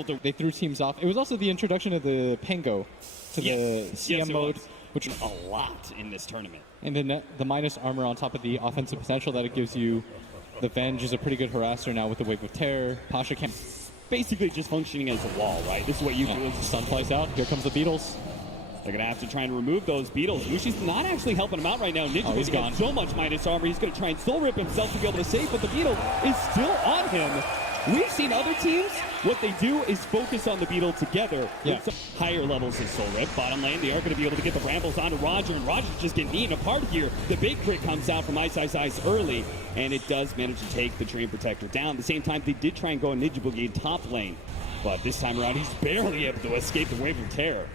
able to... They threw teams off. It was also the introduction of the Pango to the CM mode, which is a lot in this tournament. And then the minus armor on top of the offensive potential that it gives you. The Venge is a pretty good harasser now with the Wave of Terror. Pasha can't... Basically just functioning as a wall, right? This is what you do as the stun flies out. Here comes the Beatles. They're going to have to try and remove those Beatles. Mushi's not actually helping him out right now. Ninja he's gone. So much minus armor. He's going to try and soul rip himself to be able to save, but the Beetle is still on him. We've seen other teams, what they do is focus on the Beetle together with some higher levels of soul rip. Bottom lane, they are going to be able to get the Brambles onto Roger, and Roger's just getting eaten apart here. The big crit comes out from Ice early, and it does manage to take the Dream Protector down. At the same time, they did try and go in Ninja Boogie in top lane, but this time around, he's barely able to escape the Wave of Terror.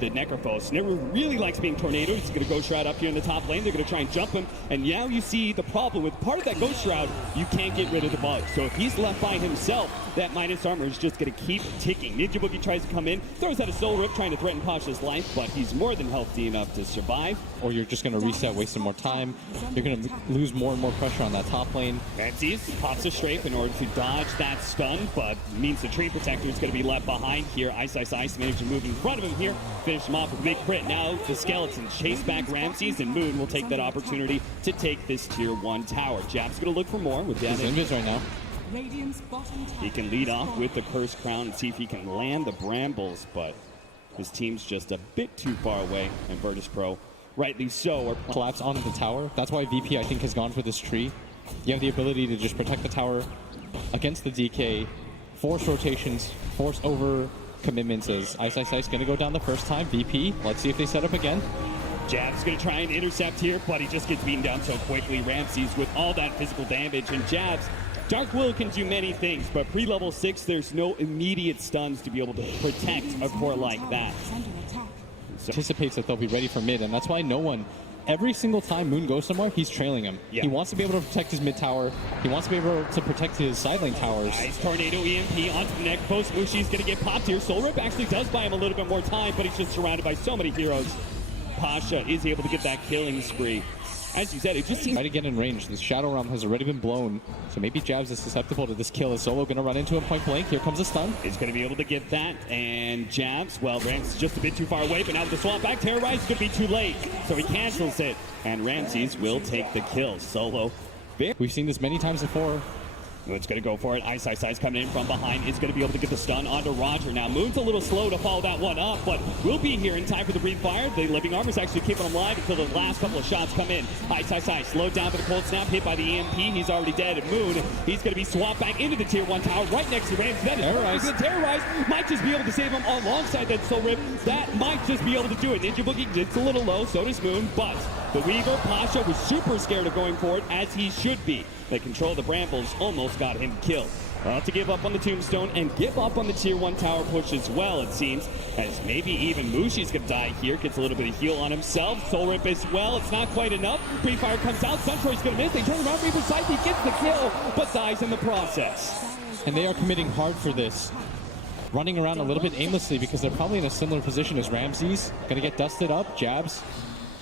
The Necrophos never really likes being tornadoed. He's going to Ghost Shroud up here in the top lane. They're going to try and jump him. And now you see the problem with part of that Ghost Shroud, you can't get rid of the bug. So if he's left by himself, that minus armor is just going to keep ticking. Ninja Boogie tries to come in, throws out a Soul Rip, trying to threaten Pasha's life, but he's more than healthy enough to survive. Or you're just going to reset, waste some more time. You're going to lose more and more pressure on that top lane. Ramses pops a strafe in order to dodge that stun, but means the Tree Protector is going to be left behind here. Ice managed to move in front of him here, finish him off with a big crit. Now the Skeletons chase back Ramses, and Moon will take that opportunity to take this tier 1 tower. Jab's going to look for more with that. He's invis right now. He can lead off with the Curse Crown and see if he can land the Brambles, but his team's just a bit too far away, and Virtus Pro, rightly so, are collapse onto the tower. That's why VP, I think, has gone for this tree. You have the ability to just protect the tower against the DK, force rotations, force over commitments as Ice going to go down the first time. VP, let's see if they set up again. Jab's going to try and intercept here, but he just gets beaten down so quickly. Ramses with all that physical damage, and Jab's Dark Will can do many things, but pre-level 6, there's no immediate stuns to be able to protect a core like that. So anticipates that they'll be ready for mid, and that's why no one, every single time Moon goes somewhere, he's trailing him. He wants to be able to protect his mid tower. He wants to be able to protect his side lane towers. Nice Tornado EMP onto the neck post. Mushi's going to get popped here. Soul Rip actually does buy him a little bit more time, but he's just surrounded by so many heroes. Pasha is able to get that killing spree. As you said, it just seems... Try to get in range. The Shadow Realm has already been blown, so maybe Jabs is susceptible to this kill. Is Solo going to run into him point blank? Here comes a stun. He's going to be able to get that, and Jabs, well, Ramses is just a bit too far away, but now with the swamp back, Terrorize is going to be too late, so he cancels it, and Ramses will take the kill. Solo. We've seen this many times before. Moon's going to go for it. Ice coming in from behind. Is going to be able to get the stun onto Roger. Now, Moon's a little slow to follow that one up, but will be here in time for the Breathe Fire. The Living Armor's actually keeping him alive until the last couple of shots come in. Ice slowed down by the cold snap, hit by the EMP. He's already dead. And Moon, he's going to be swapped back into the tier 1 tower right next to Ramses. That is Terrorize. Terrorize might just be able to save him alongside that Soul Rip. That might just be able to do it. Ninja Boogie gets a little low, so does Moon, but the Weaver, Pasha, was super scared of going for it, as he should be. They control the Brambles, almost got him killed. To give up on the Tombstone and give up on the tier 1 tower push as well, it seems, as maybe even Mushi's gonna die here. Gets a little bit of heal on himself. Soul Rip as well. It's not quite enough. Breathe Fire comes out. Suntroy's gonna miss. They turn around. Reaper side. He gets the kill, but dies in the process. And they are committing hard for this. Running around a little bit aimlessly because they're probably in a similar position as Ramses. Gonna get dusted up. Jabs.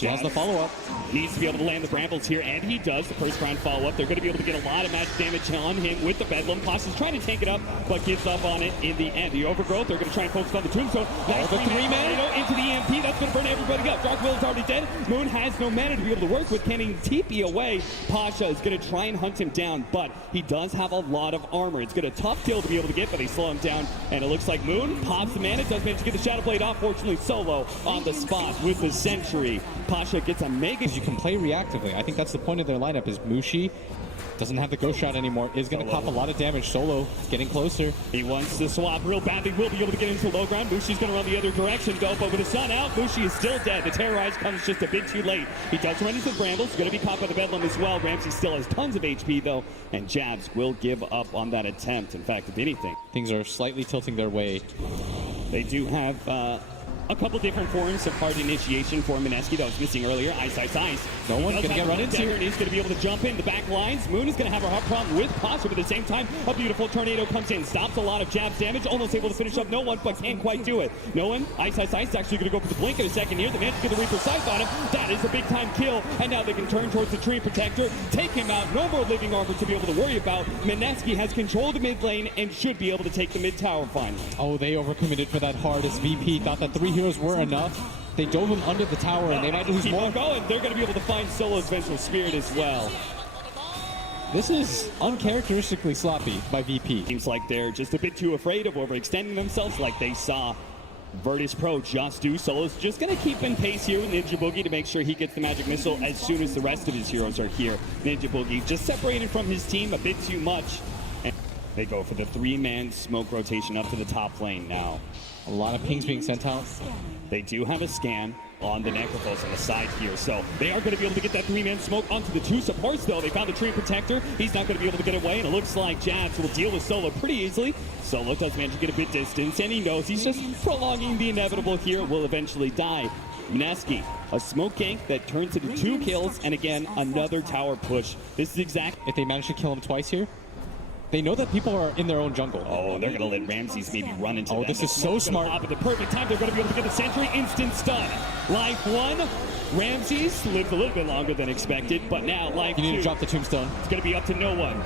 Has the follow-up. Needs to be able to land the Brambles here, and he does. The first round follow-up. They're going to be able to get a lot of magic damage on him with the Bedlam. Pasha's trying to tank it up, but gives up on it in the end. The Overgrowth, they're going to try and focus on the Tombstone. Nice the 3-man into the EMP. That's going to burn everybody up. Dark Will is already dead. Moon has no mana to be able to work with. Can't even TP away. Pasha is going to try and hunt him down, but he does have a lot of armor. It's going to tough kill to be able to get, but they slow him down, and it looks like Moon pops the mana. Does manage to get the Shadow Blade off. Fortunately, Solo on the spot with the Sentry. Pasha gets a mega... You can play reactively. I think that's the point of their lineup is Mushi doesn't have the Ghost Shot anymore, is going to cop a lot of damage. Solo getting closer. He wants to swap real badly, will be able to get into low ground. Mushi's going to run the other direction though, but with the sun out, Mushi is still dead. The Terrorize comes just a bit too late. He does run into the Brambles, going to be caught by the Bedlam as well. Ramsey still has tons of HP though, and Jabs will give up on that attempt. In fact, if anything, things are slightly tilting their way. They do have a couple different forms of hard initiation for Mineski that was missing earlier. Ice. No one's going to get run into. And he's going to be able to jump in the back lines. Moon is going to have a hard problem with Pasha, but at the same time, a beautiful tornado comes in, stops a lot of jabs damage, almost able to finish up no one, but can't quite do it. No one. Ice is actually going to go for the blink in a second here. The man to get the Reaper Sight on him. That is a big time kill, and now they can turn towards the Tree Protector, take him out. No more living armor to be able to worry about. Mineski has control of the mid lane and should be able to take the mid tower finally. Oh, they overcommitted for that hard as VP thought that 3 heroes were enough. They dove him under the tower, and they might lose more. Going. They're going to be able to find Solo's Vengeful Spirit as well. This is uncharacteristically sloppy by VP. Seems like they're just a bit too afraid of overextending themselves like they saw Virtus Pro just do. Solo's just going to keep in pace here with Ninja Boogie to make sure he gets the Magic Missile as soon as the rest of his heroes are here. Ninja Boogie just separated from his team a bit too much. And they go for the 3-man smoke rotation up to the top lane now. A lot of pings being sent out. They do have a scan on the Necrophos on the side here, so they are going to be able to get that 3-man smoke onto the 2 supports, though. They found the Tree Protector. He's not going to be able to get away, and it looks like Jabs will deal with Solo pretty easily. Solo does manage to get a bit distance, and he knows he's just prolonging the inevitable here. Will eventually die. Mineski, a smoke gank that turns into 2 kills, and again, another tower push. This is exact. If they manage to kill him twice here, they know that people are in their own jungle. Oh, they're going to let Ramses maybe run into them. Oh, this is so smart. At the perfect time, they're going to be able to get the Sentry instant stun. Life 1, Ramses lived a little bit longer than expected, but now life 2. You need to drop the tombstone. It's going to be up to no one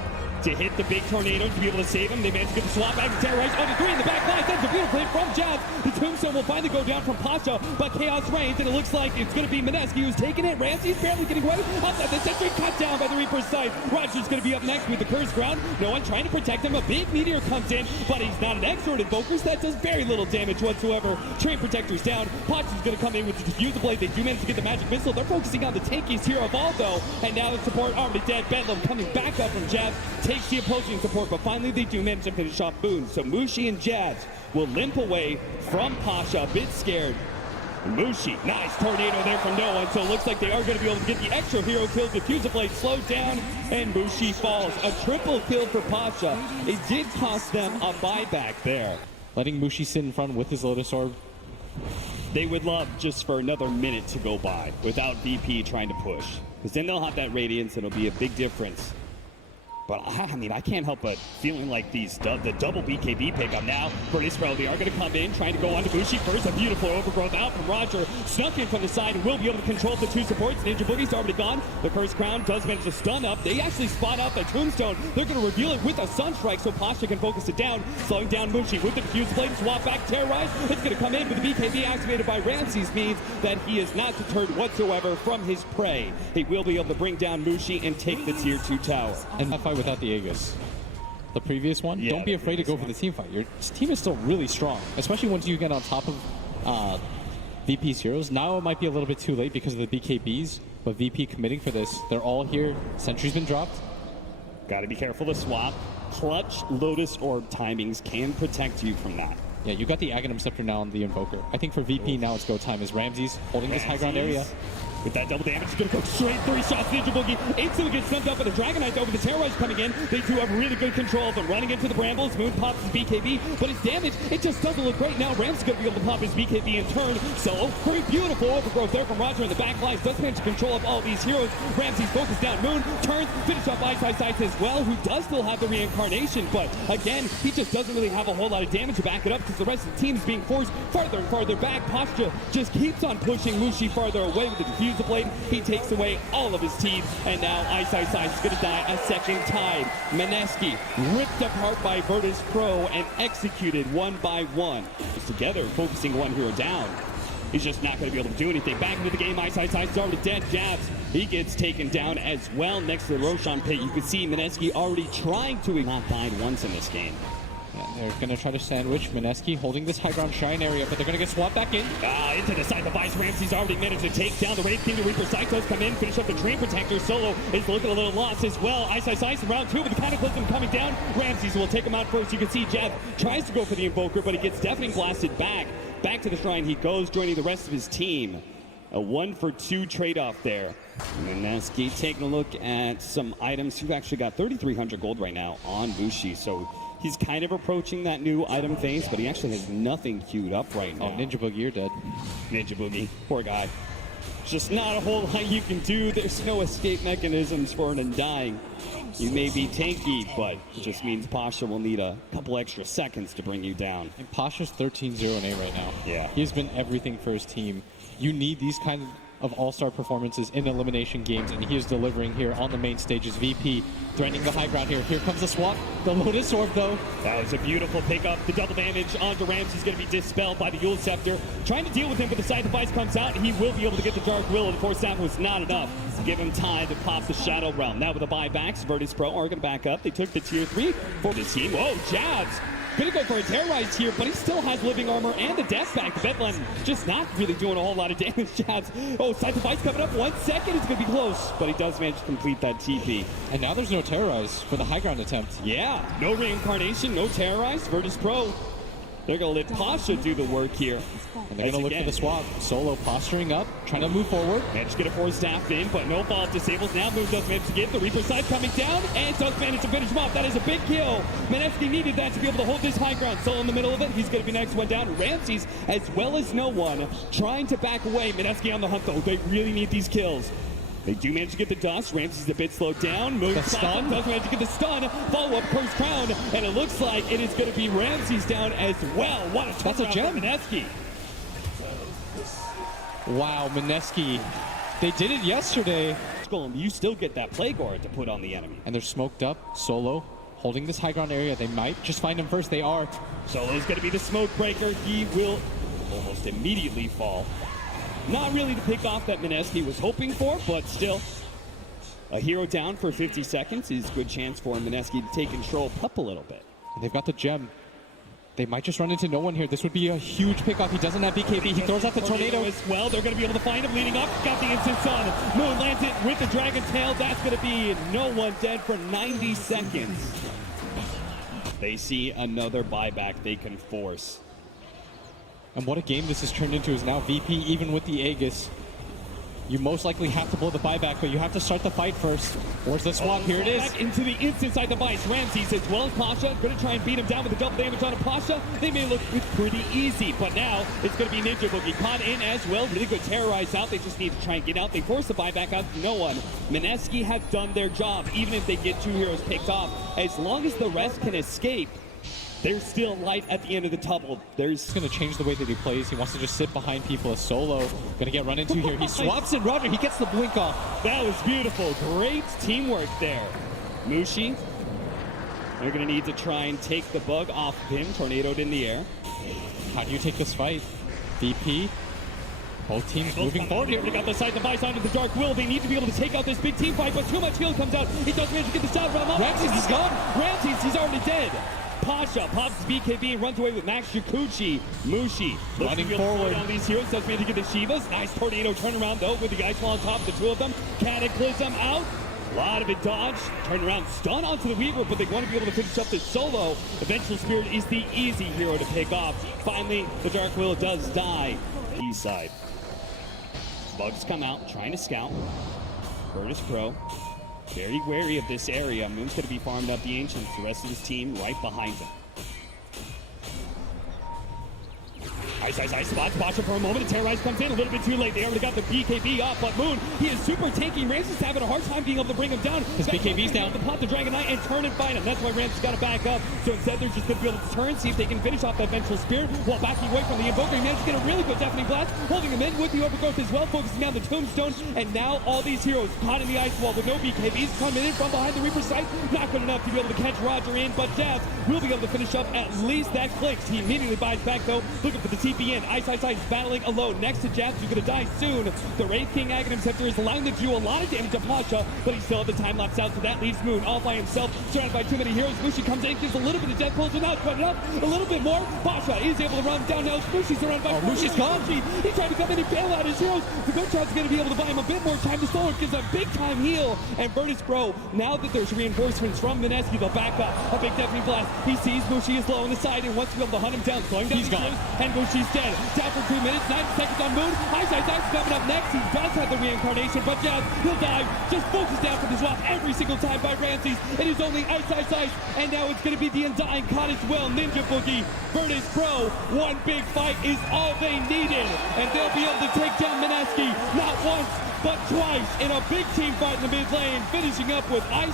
to hit the big tornado to be able to save him. They managed to get the swap back to terrorize on the 3 in the back line. That's a beautiful hit from Jabs. The tombstone will finally go down from Pasha, but Chaos reigns, and it looks like it's going to be Mineski who's taking it. Ramsey's barely getting away. Outside the Sentry cut down by the Reaper's Sight. Roger's going to be up next with the Curse Ground. No one trying to protect him. A big meteor comes in, but he's not an Exort Invoker, so that does very little damage whatsoever. Tree Protector's down. Pasha's going to come in with the Diffuser Blade. They do manage to get the Magic Missile. They're focusing on the tankiest hero of all, though, and now the support already dead. Bedlam coming back up from Jabs takes the opposing support, but finally they do manage to finish off Boone. So Mushi and Jabs will limp away from Pasha, a bit scared. Mushi, nice tornado there from no one, so it looks like they are going to be able to get the extra hero kill. Diffuser Blade slowed down, and Mushi falls. A triple kill for Pasha. It did cost them a buyback there. Letting Mushi sit in front with his Lotus Orb. They would love just for another minute to go by without VP trying to push, because then they'll have that Radiance, and it'll be a big difference. But I mean, I can't help but feeling like the double BKB pickup now. Virtus Pro, they are going to come in, trying to go on to Bushi first. A beautiful overgrowth out from Roger. Snuck in from the side and will be able to control the 2 supports. Ninja Boogie's already gone. The Curse Crown does manage to stun up. They actually spot out the Tombstone. They're going to reveal it with a Sunstrike so Pasha can focus it down. Slowing down Mushi with the Diffuse Blade. Swap back, Terrorize. It's going to come in, but the BKB activated by Ramses means that he is not deterred whatsoever from his prey. He will be able to bring down Mushi and take the tier 2 tower. And that fight without the Aegis. The previous one, yeah, don't be afraid to go for the team fight. Your team is still really strong, especially once you get on top of VP's heroes. Now it might be a little bit too late because of the BKBs, but VP committing for this. They're all here. Sentry's been dropped. Got to be careful to swap. Clutch Lotus Orb timings can protect you from that. Yeah, you got the Aghanim Scepter now on the Invoker. I think for VP now it's go time as Ramses holding this high ground area. With that double damage, it's going to go straight 3 shots. Ninja Boogie instantly gets stunned up with the Dragonite over the Terrorize coming in. They do have really good control of them. Running into the Brambles, Moon pops his BKB, but his damage, it just doesn't look great. Now Ram's going to be able to pop his BKB in turn. So, very beautiful overgrowth there from Roger in the back lines. Does manage to control of all these heroes. Ramsey's focused down. Moon turns, finish up Ice as well, who does still have the reincarnation, but again, he just doesn't really have a whole lot of damage to back it up because the rest of the team is being forced farther and farther back. Posture just keeps on pushing Mushi farther away with the Diffuser Blade. He takes away all of his team, and now Ice is going to die a second time. Mineski ripped apart by Virtus Pro and executed one by one. He's together, focusing one hero down. He's just not going to be able to do anything. Back into the game, Ice is already dead. Jabs, he gets taken down as well next to the Roshan pit. You can see Mineski already trying to not died once in this game. Yeah, they're going to try to sandwich Mineski holding this high ground shrine area, but they're going to get swapped back in. Into the side of Vice. Ramsey's already managed to take down the Wraith King. The Reaper Cyclos come in, finish up the Tree Protector. Solo is looking a little lost as well. Ice in round 2 with the Cataclysm coming down. Ramses will take him out first. You can see Jab tries to go for the Invoker, but he gets Deafening Blasted back. Back to the shrine he goes, joining the rest of his team. A 1-for-2 trade-off there. Mineski taking a look at some items. You've actually got 3,300 gold right now on Bushi, so He's kind of approaching that new item phase, but he actually has nothing queued up right now. Oh, Ninja Boogie, you're dead. Ninja Boogie, poor guy. Just not a whole lot you can do. There's no escape mechanisms for an undying. You may be tanky, but it just means Pasha will need a couple extra seconds to bring you down. And Pasha's 13-0-8 right now. Yeah. He's been everything for his team. You need these kind of all-star performances in elimination games, and he is delivering here on the main stages. VP threatening the high ground here. Here comes the swap. The Lotus Orb, though. That was a beautiful pickup. The double damage onto Ramsey's going to be dispelled by the Yule Scepter. Trying to deal with him, but the side device comes out. He will be able to get the Dark Will, and the force snap was not enough to give him time to pop the Shadow Realm. Now with the buybacks, Virtus Pro are going to back up. They took the tier 3 for this team. Whoa, jabs! Gonna go for a terrorize here, but he still has living armor and the death back. The Bedlam just not really doing a whole lot of damage, jabs. Oh, side device coming up. 1 second. It's gonna be close, but he does manage to complete that TP. And now there's no terrorize for the high ground attempt. Yeah, no reincarnation, no terrorize. Virtus Pro, they're gonna let Pasha do the work here. And they're gonna look for the swap. Solo posturing up, trying to move forward. Managed to get a force staff in, but no fall disables. Now Moon does manage to get the Reaper side coming down, and does manage to finish him off. That is a big kill. Mineski needed that to be able to hold this high ground. Solo in the middle of it. He's gonna be next one down. Ramses, as well as no one, trying to back away. Mineski on the hunt though. They really need these kills. They do manage to get the dust. Ramsey's a bit slowed down. Moon stun. Does manage to get the stun. Follow up Curse Crown. And it looks like it is going to be Ramsey's down as well. What a That's a gem. Mineski. Wow, Mineski. They did it yesterday. You still get that Plague Aura to put on the enemy. And they're smoked up. Solo holding this high ground area. They might just find him first. They are. Solo's going to be the smoke breaker. He will almost immediately fall. Not really the pick off that Mineski was hoping for, but still. A hero down for 50 seconds is a good chance for Mineski to take control up a little bit. And they've got the gem. They might just run into no one here. This would be a huge pickoff. He doesn't have BKB. He throws out the tornado as well. They're going to be able to find him leading up. Got the instant sun. Moon lands it with the Dragon Tail. That's going to be no one dead for 90 seconds. They see another buyback they can force. And what a game this has turned into is now VP, even with the Aegis. You most likely have to blow the buyback, but you have to start the fight first. Where's the swap? Here it is. Back into the instant side device. Ramses as well as Pasha. Going to try and beat him down with the double damage on Pasha. They may look pretty easy, but now it's going to be Ninja Boogie caught in as well. Really good terrorize out. They just need to try and get out. They force the buyback out to no one. Mineski have done their job, even if they get 2 heroes picked off. As long as the rest can escape, there's still light at the end of the tunnel. It's going to change the way that he plays. He wants to just sit behind people. A Solo going to get run into here. He swaps in Roger. He gets the blink off. That was beautiful. Great teamwork there. Mushi, they're going to need to try and take the bug off of him. Tornadoed in the air. How do you take this fight? VP. Both teams moving forward here. They got the side device onto the Dark Will. They need to be able to take out this big team fight, but too much heal comes out. He does manage to get the shot from Ramses is gone. Ramses, he's already dead. Pasha pops his BKB and runs away with Max Yakuchi. Mushi running forward on these heroes. Does manage to get the Shivas. Nice tornado turnaround though with the ice wall on top of the 2 of them. Cataclysm out. A lot of it dodged. Turn around, stun onto the Weaver, but they want to be able to finish up this Solo. Eventual Spirit is the easy hero to pick off. Finally, the Dark Will does die. East side. Bugs come out, trying to scout. Virtus Pro. Very wary of this area. Moon's going to be farming up the Ancients. The rest of his team right behind him. Ice spots Pasha for a moment. The Terrorize comes in a little bit too late. They already got the BKB off, but Moon, he is super tanky. Ramses having a hard time being able to bring him down. His BKB's down. To pop the Dragon Knight and turn and fight him. That's why Ramses got to back up. So instead, they're just going to be able to turn, see if they can finish off that Vengeful Spirit while backing away from the Invoker. He managed to get a really good Deafening Blast, holding him in with the Overgrowth as well, focusing on the Tombstone. And now all these heroes caught in the ice wall with no BKBs coming in from behind the Reaper site. Not good enough to be able to catch Roger in, but Jazz will be able to finish up at least that clicks. He immediately buys back though, looking for the TP in. Ice battling alone next to Jabs, who's going to die soon. The Wraith King Aghanim Scepter is allowing them to do a lot of damage to Pasha, but he still has the time lapse out, so that leaves Moon all by himself, surrounded by too many heroes. Mushi comes in, gives a little bit of death pulls, but not quite enough. A little bit more. Pasha is able to run down now. Mushi's surrounded by Mushi's gone. He tried to come in and bail out his heroes. The Goatrod's going to be able to buy him a bit more time to slow it, gives a big time heal. And Virtus Pro, now that there's reinforcements from Mineski, they'll back up. A big Deafening Blast. He sees Mushi is low on the side and wants to be able to hunt him down. Slowing down He's gone. And Mushi's He's dead. Down for 2 minutes, 9 seconds on Moon. Ice coming up next. He does have the reincarnation, but yeah, he'll die. Just focus down for the swap every single time by Ramses. It is only Ice. And now it's going to be the Undying Cottage Well Ninja Boogie. Virtus Pro, one big fight is all they needed. And they'll be able to take down Mineski not once, but twice in a big team fight in the mid lane, finishing up with Ice.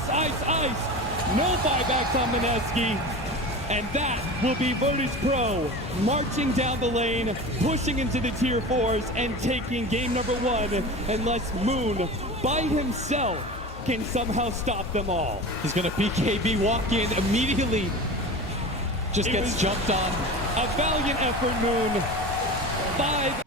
No buybacks on Mineski. And that will be Virtus Pro marching down the lane, pushing into the tier 4s, and taking game number 1, unless Moon, by himself, can somehow stop them all. He's going to BKB walk in immediately. Just gets jumped on. A valiant effort, Moon. 5